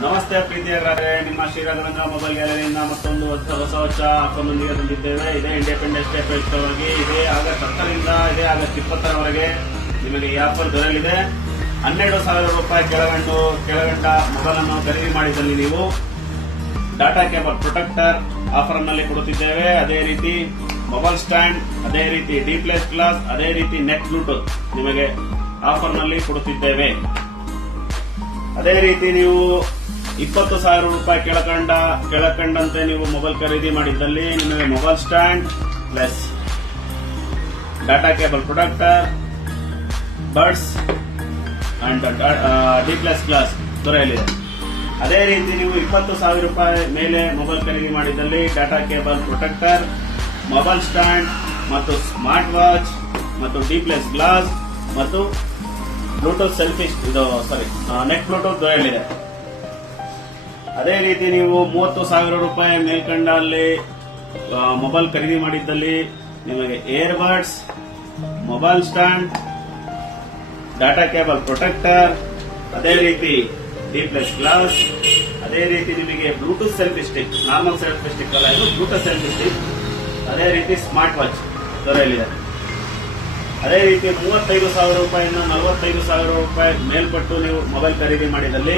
ನಮಸ್ತೆ ಪ್ರೀತಿಯರಾದ್ರೆ, ನಿಮ್ಮ ಶ್ರೀರಾಘವೇಂದ್ರ ಮೊಬೈಲ್ ಗ್ಯಾಲರಿಯಿಂದ ಮತ್ತೊಂದು ಹೊಸ ಆಫರ್ನೊಂದಿಗೆ ಬಂದಿದ್ದೇವೆ. ಇದೇ ಇಂಡಿಪೆಂಡೆನ್ಸ್ ಡೇ ಪ್ರಯುಕ್ತವಾಗಿ ಇದೇ ಆಗಸ್ಟ್ 10ರಿಂದ ಇದೇ ಆಗಸ್ಟ್ 20ರವರೆಗೆ ನಿಮಗೆ ಈ ಆಫರ್ ದೊರೆಯಲಿದೆ. 12,000 ರೂಪಾಯಿ ಕೆಳಗಂಡ ಮೊಬೈಲ್ ಅನ್ನು ಖರೀದಿ ಮಾಡಿದಲ್ಲಿ ನೀವು ಡಾಟಾ ಕೇಬಲ್ ಪ್ರೊಟೆಕ್ಟರ್ ಆಫರ್ ನಲ್ಲಿ ಕೊಡುತ್ತಿದ್ದೇವೆ. ಅದೇ ರೀತಿ ಮೊಬೈಲ್ ಸ್ಟ್ಯಾಂಡ್, ಅದೇ ರೀತಿ D+ ಗ್ಲಾಸ್, ಅದೇ ರೀತಿ ನೆಕ್ ಬ್ಲೂಟೂತ್ ನಿಮಗೆ ಆಫರ್ ನಲ್ಲಿ ಕೊಡುತ್ತಿದ್ದೇವೆ. ಅದೇ ರೀತಿ ನೀವು 20,000 ರೂಪಾಯಿ ಕೆಳಕಂಡಂತೆ ನೀವು ಮೊಬೈಲ್ ಖರೀದಿ ಮಾಡಿದ್ದಲ್ಲಿ ನಿಮಗೆ mobile stand plus data cable protector, buds and D+ glass ದೊರೆಯಲಿದೆ. ಅದೇ ರೀತಿ ನೀವು 20,000 ರೂಪಾಯಿ ಮೇಲೆ ಮೊಬೈಲ್ ಖರೀದಿ ಮಾಡಿದ್ದಲ್ಲಿ data cable protector, mobile stand ಮತ್ತು ಸ್ಮಾರ್ಟ್ ವಾಚ್ ಮತ್ತು D+ ಗ್ಲಾಸ್ ಮತ್ತು ಬ್ಲೂಟೂತ್ ನೆಕ್ ಬ್ಲೂಟೂತ್ ದೊರೆಯಲಿದೆ. ಅದೇ ರೀತಿ ನೀವು 30,000 ರೂಪಾಯಿ ಮೇಲ್ಕಂಡಲ್ಲಿ ಮೊಬೈಲ್ ಖರೀದಿ ಮಾಡಿದ್ದಲ್ಲಿ ನಿಮಗೆ earbuds, mobile stand, data cable protector, ಅದೇ ರೀತಿ D+ ಗ್ಲಾಸ್, ಅದೇ ರೀತಿ ನಿಮಗೆ Bluetooth selfie stick, normal selfie stick ಅಲ್ಲ, ಇದು ಬ್ಲೂಟೂತ್ ಸೆಲ್ಫಿ ಸ್ಟಿಕ್, ಅದೇ ರೀತಿ ಸ್ಮಾರ್ಟ್ ವಾಚ್ ದೊರೆಯಲಿದೆ. ಅದೇ ರೀತಿ 35,000 ರೂಪಾಯಿಯಿಂದ 45,000 ರೂಪಾಯಿ ಮೇಲ್ಪಟ್ಟು ನೀವು ಮೊಬೈಲ್ ಖರೀದಿ ಮಾಡಿದಲ್ಲಿ